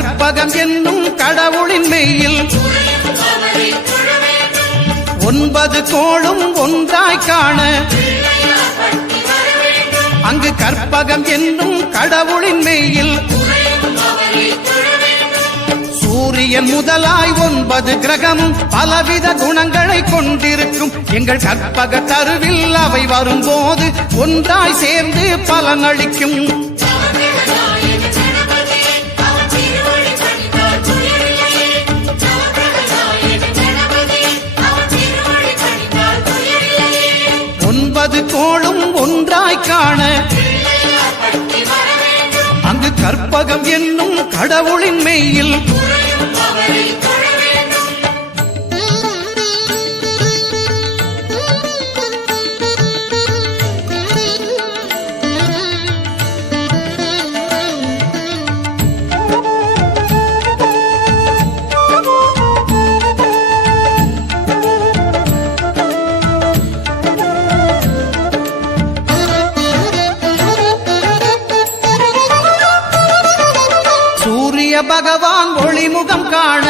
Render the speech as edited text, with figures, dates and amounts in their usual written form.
கற்பகம் என்னும் கடவுளின் மெய்யில் 9 கோளும் ஒன்றாய் காண அங்கு கற்பகம் என்னும் கடவுளின் மெய்யில் சூரியன் முதலாய் 9 கிரகமும் பலவித குணங்களை கொண்டிருக்கும் எங்கள் கற்பக தருவில் அவை வரும்போது ஒன்றாய் சேர்ந்து பலனளிக்கும். கோளும் ஒன்றாய் காண அங்கு கற்பகம் என்னும் கடவுளின் மெய்யில் பகவான் ஒளிமுகம் காண